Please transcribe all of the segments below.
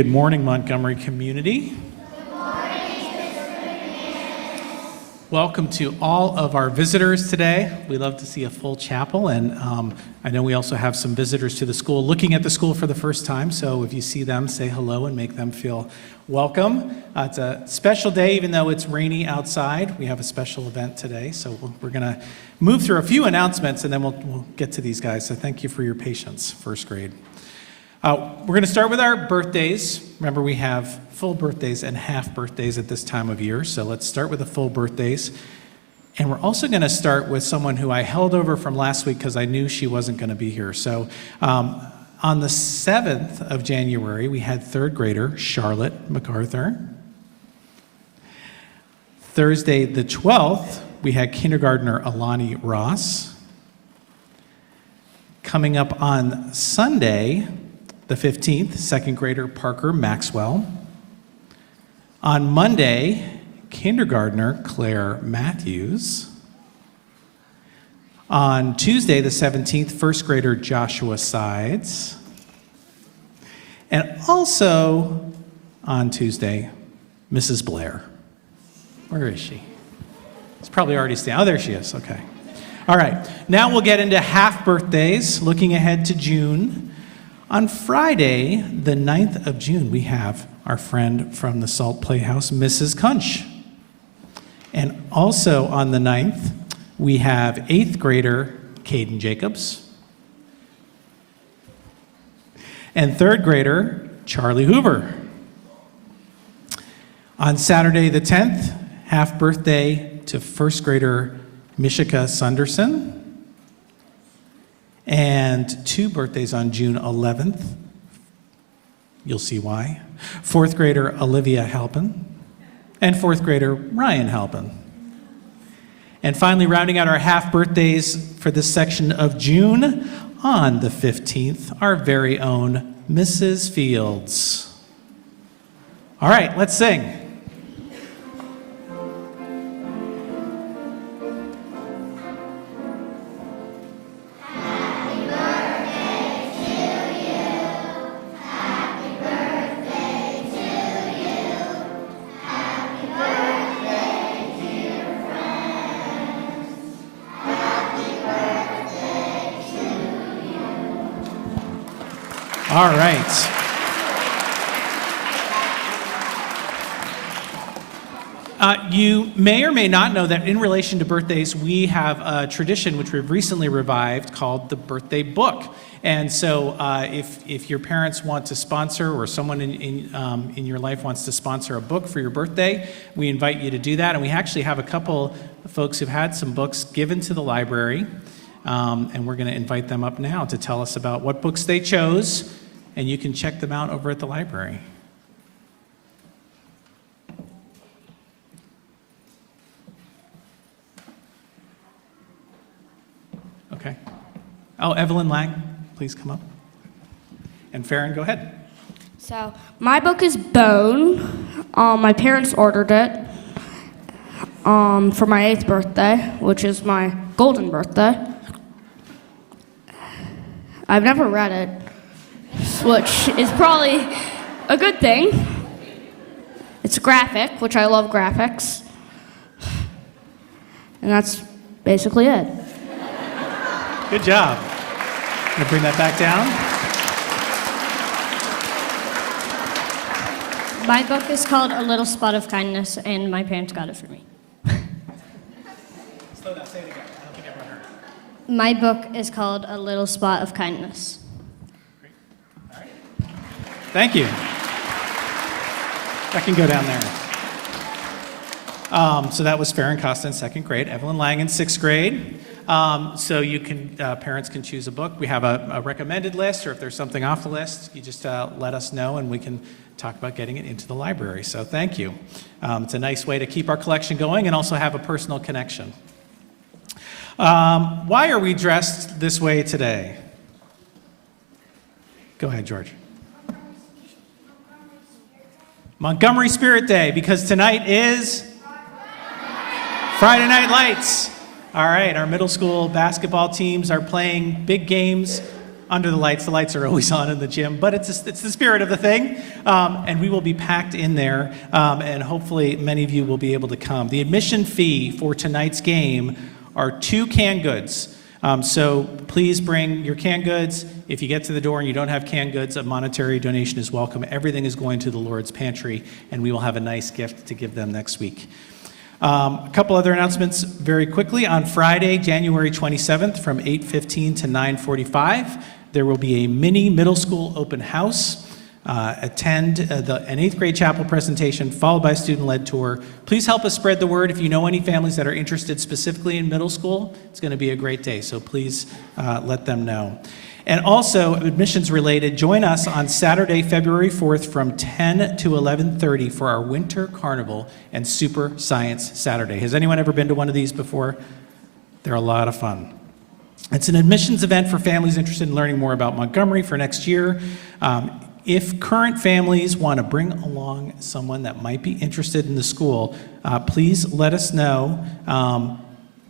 Good morning, Montgomery community. Good morning. Welcome to all of our visitors today. We love to see a full chapel, and I know we also have some visitors to the school looking at the school for the first time, so if you see them, say hello and make them feel welcome. It's a special day, even though it's rainy outside. We have a special event today, so we're going to move through a few announcements, and then we'll get to these guys, so thank you for your patience, first grade. We're going to start with our birthdays. Remember, we have full birthdays and half birthdays at this time of year, so let's start with the full birthdays. And we're also going to start with someone who I held over from last week because I knew she wasn't going to be here. So on the 7th of January, we had third grader Charlotte MacArthur. Thursday, the 12th, we had kindergartner Alani Ross. Coming up on Sunday, the 15th, second grader Parker Maxwell. On Monday, kindergartner Claire Matthews. On Tuesday, the 17th, first grader Joshua Sides. And also on Tuesday, Mrs. Blair. Where is she? It's probably already standing. Oh, there she is. Okay. All right. Now we'll get into half birthdays, looking ahead to June. On Friday, the 9th of June, we have our friend from the Salt Playhouse, Mrs. Kunsch. And also on the 9th, we have 8th grader Caden Jacobs. And 3rd grader Charlie Hoover. On Saturday, the 10th, half birthday to 1st grader Mishika Sunderson. And 2 birthdays on June 11th. You'll see why. 4th grader Olivia Halpin. And 4th grader Ryan Halpin. And finally, rounding out our half birthdays for this section of June, on the 15th, our very own Mrs. Fields. All right, let's sing. All right. You may or may not know that in relation to birthdays, we have a tradition which we've recently revived called the birthday book. And so if your parents want to sponsor or someone in your life wants to sponsor a book for your birthday, we invite you to do that. And we actually have a couple of folks who've had some books given to the library. And we're going to invite them up now to tell us about what books they chose. And you can check them out over at the library. Okay. Oh, Evelyn Lang, please come up. And Farron, go ahead. So, my book is Bone. My parents ordered it for my 8th birthday, which is my golden birthday. I've never read it, which is probably a good thing. It's graphic, which I love graphics. And that's basically it. Good job. Gonna bring that back down. My book is called A Little Spot of Kindness, and my parents got it for me. Slow down, say it again. I don't think everyone heard it. My book is called A Little Spot of Kindness. Great. All right. Thank you. That can go down there. So that was Farron Costa in 2nd grade, Evelyn Lang in 6th grade. So you can, parents can choose a book. We have a recommended list, or if there's something off the list, you just let us know and we can talk about getting it into the library. So thank you. It's a nice way to keep our collection going and also have a personal connection. Why are we dressed this way today? Go ahead, George. Montgomery Spirit Day, because tonight is Friday Night Lights. All right, our middle school basketball teams are playing big games under the lights. The lights are always on in the gym, but it's the spirit of the thing. And we will be packed in there, and hopefully many of you will be able to come. The admission fee for tonight's game are 2 canned goods. So please bring your canned goods. If you get to the door and you don't have canned goods, a monetary donation is welcome. Everything is going to the Lord's Pantry, and we will have a nice gift to give them next week. A couple other announcements very quickly. On Friday, January 27th, from 8:15 to 9:45, there will be a mini middle school open house. Attend an 8th grade chapel presentation followed by a student-led tour. Please help us spread the word. If you know any families that are interested specifically in middle school, it's going to be a great day, so please let them know. And also, admissions related, join us on Saturday, February 4th from 10 to 11:30 for our Winter Carnival and Super Science Saturday. Has anyone ever been to one of these before? They're a lot of fun. It's an admissions event for families interested in learning more about Montgomery for next year. If current families want to bring along someone that might be interested in the school, please let us know.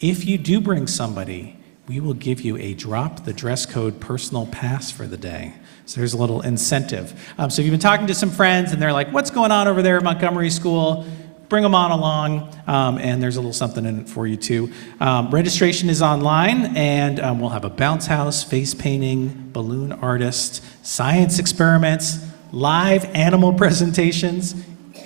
If you do bring somebody, we will give you a drop the dress code personal pass for the day. So there's a little incentive. So if you've been talking to some friends and they're like, what's going on over there at Montgomery School? Bring them on along, and there's a little something in it for you too. Registration is online, and we'll have a bounce house, face painting, balloon artist, science experiments, live animal presentations.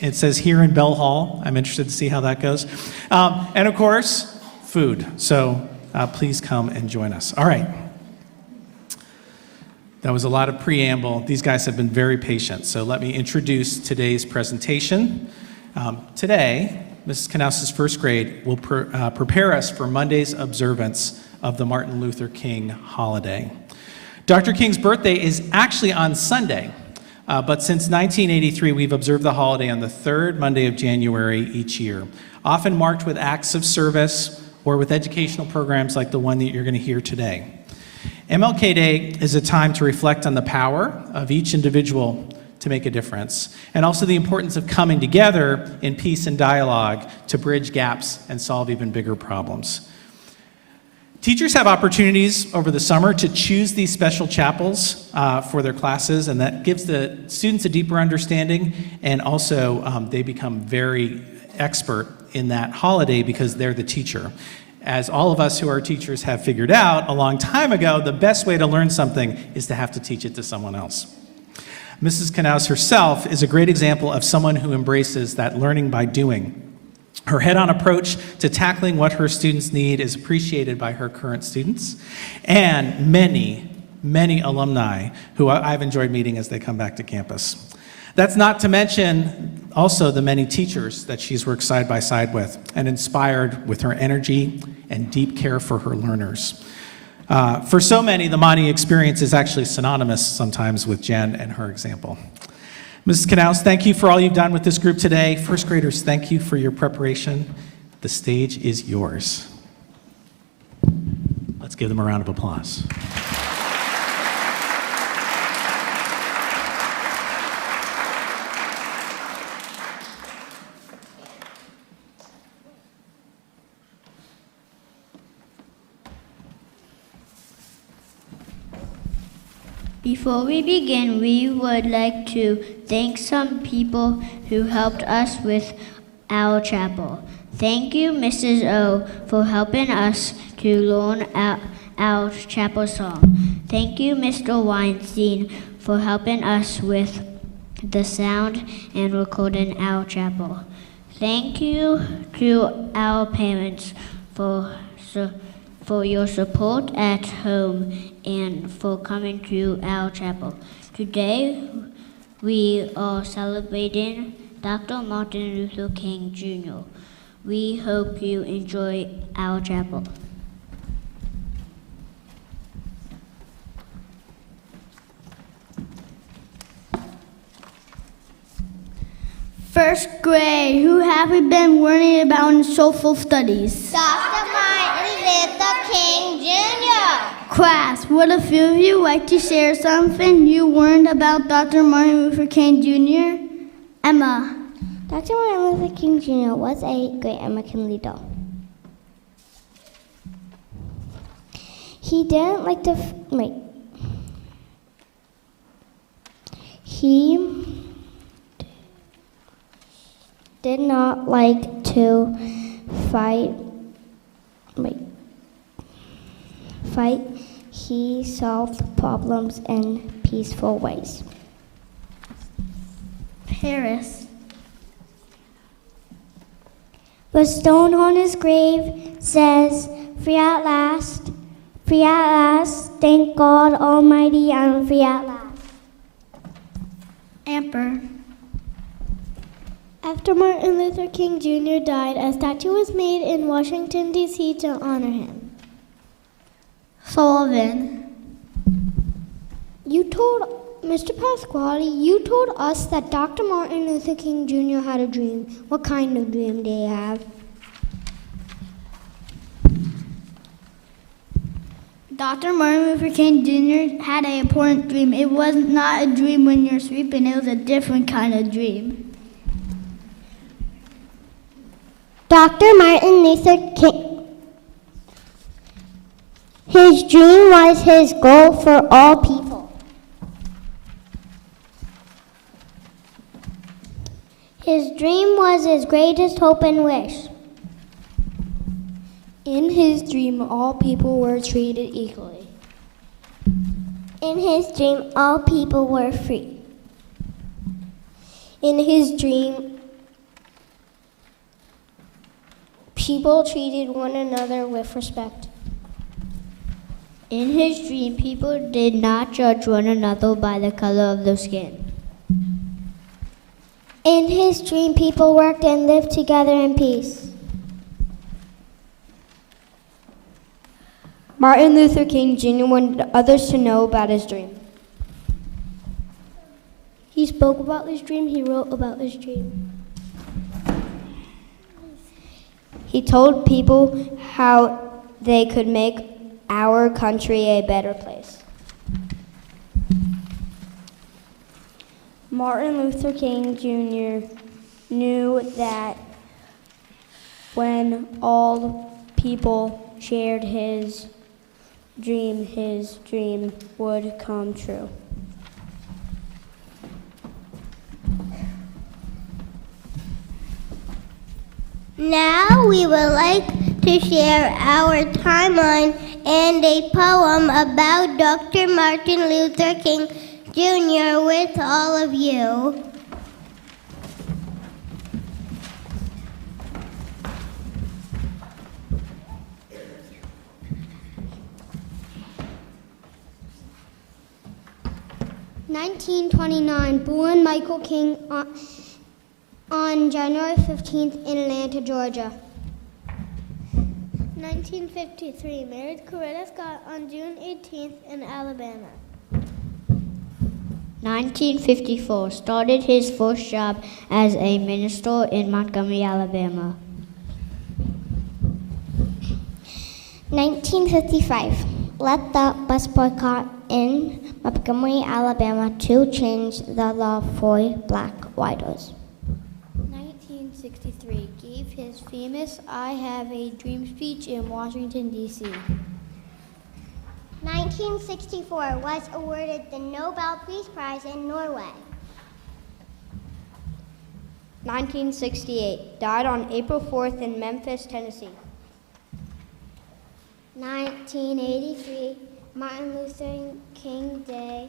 It says here in Bell Hall. I'm interested to see how that goes. And of course, food. So please come and join us. All right. That was a lot of preamble. These guys have been very patient. So let me introduce today's presentation. Today, Mrs. Knauss' first grade will prepare us for Monday's observance of the Martin Luther King holiday. Dr. King's birthday is actually on Sunday, but since 1983, we've observed the holiday on the third Monday of January each year, often marked with acts of service or with educational programs like the one that you're going to hear today. MLK Day is a time to reflect on the power of each individual to make a difference, and also the importance of coming together in peace and dialogue to bridge gaps and solve even bigger problems. Teachers have opportunities over the summer to choose these special chapels for their classes, and that gives the students a deeper understanding, and also they become very expert in that holiday because they're the teacher. As all of us who are teachers have figured out a long time ago, the best way to learn something is to have to teach it to someone else. Mrs. Knauss herself is a great example of someone who embraces that learning by doing. Her head-on approach to tackling what her students need is appreciated by her current students and many, many alumni who I've enjoyed meeting as they come back to campus. That's not to mention also the many teachers that she's worked side by side with and inspired with her energy and deep care for her learners. For so many, the Monty experience is actually synonymous sometimes with Jen and her example. Mrs. Knauss, thank you for all you've done with this group today. First graders, thank you for your preparation. The stage is yours. Let's give them a round of applause. Before we begin, we would like to thank some people who helped us with our chapel. Thank you, Mrs. O, for helping us to learn our chapel song. Thank you, Mr. Weinstein, for helping us with the sound and recording our chapel. Thank you to our parents for your support at home and for coming to our chapel. Today, we are celebrating Dr. Martin Luther King Jr. We hope you enjoy our chapel. First grade, who have we been learning about in social studies? Dr. Martin Luther King Jr. Class, would a few of you like to share something you learned about Dr. Martin Luther King Jr.? Emma. Dr. Martin Luther King Jr. was a great American leader. He didn't like He did not like to fight. Fight. He solved problems in peaceful ways. Paris. The stone on his grave says, free at last, thank God Almighty, I'm free at last. Amper. After Martin Luther King Jr. died, a statue was made in Washington, D.C. to honor him. Sullivan. Mr. Pasquale, you told us that Dr. Martin Luther King Jr. had a dream. What kind of dream did he have? Dr. Martin Luther King Jr. had an important dream. It was not a dream when you're sleeping. It was a different kind of dream. Dr. Martin Luther King, his dream was his goal for all people. His dream was his greatest hope and wish. In his dream, all people were treated equally. In his dream, all people were free. In his dream, people treated one another with respect. In his dream, people did not judge one another by the color of their skin. In his dream, people worked and lived together in peace. Martin Luther King Jr. wanted others to know about his dream. He spoke about his dream, he wrote about his dream. He told people how they could make our country a better place. Martin Luther King Jr. knew that when all people shared his dream would come true. Now we would like to share our timeline and a poem about Dr. Martin Luther King Jr. with all of you. (1929) Born Michael King on January 15th in Atlanta, Georgia. 1953, married Coretta Scott on June 18th in Alabama. 1954, started his first job as a minister in Montgomery, Alabama. 1955, led the bus boycott in Montgomery, Alabama to change the law for black riders. 1963, gave his famous I Have a Dream speech in Washington, D.C. 1964, was awarded the Nobel Peace Prize in Norway. 1968, died on April 4th in Memphis, Tennessee. 1983, Martin Luther King Day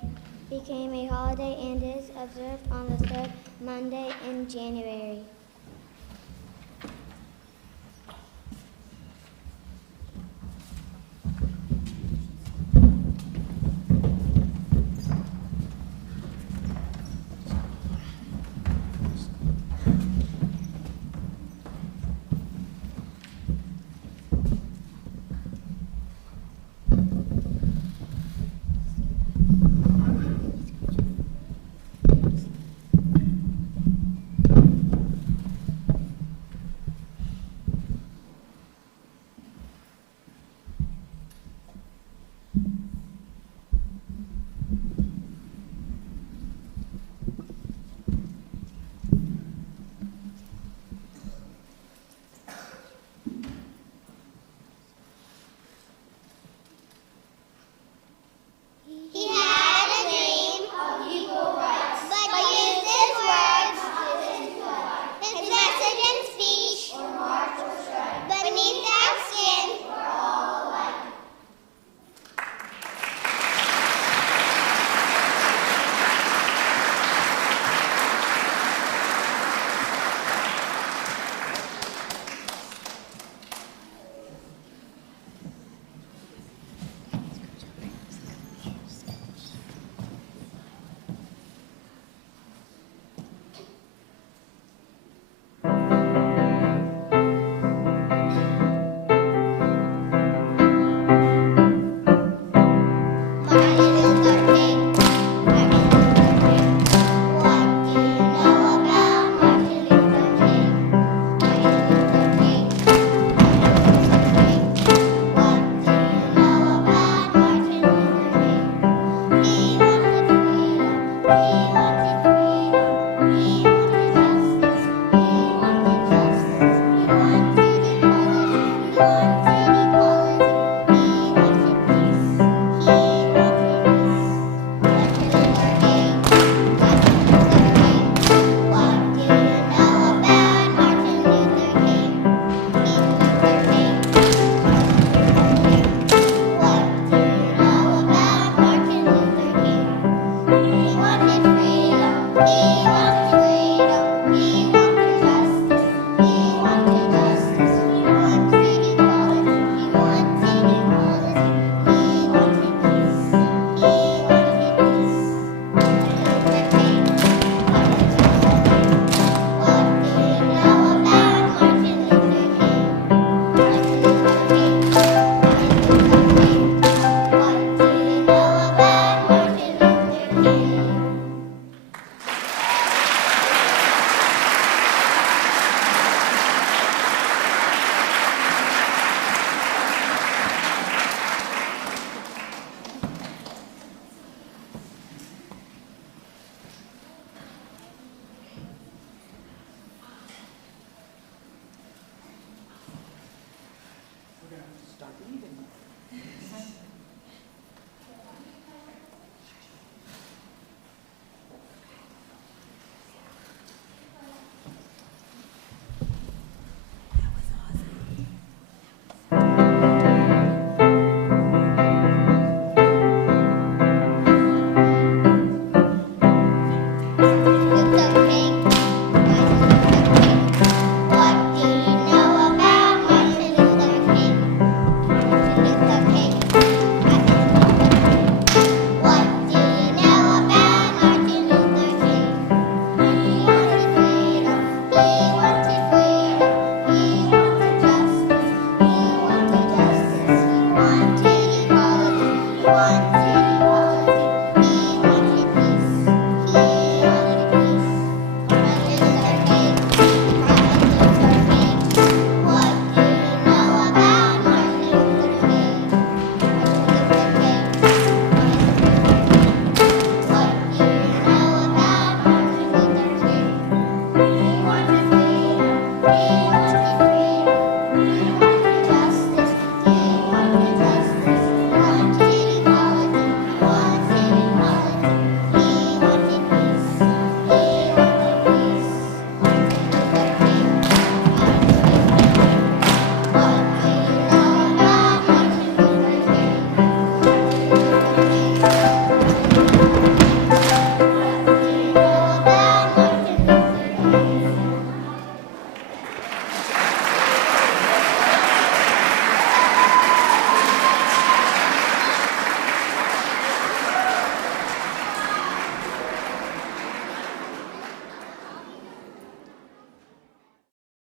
became a holiday and is observed on the third Monday in January.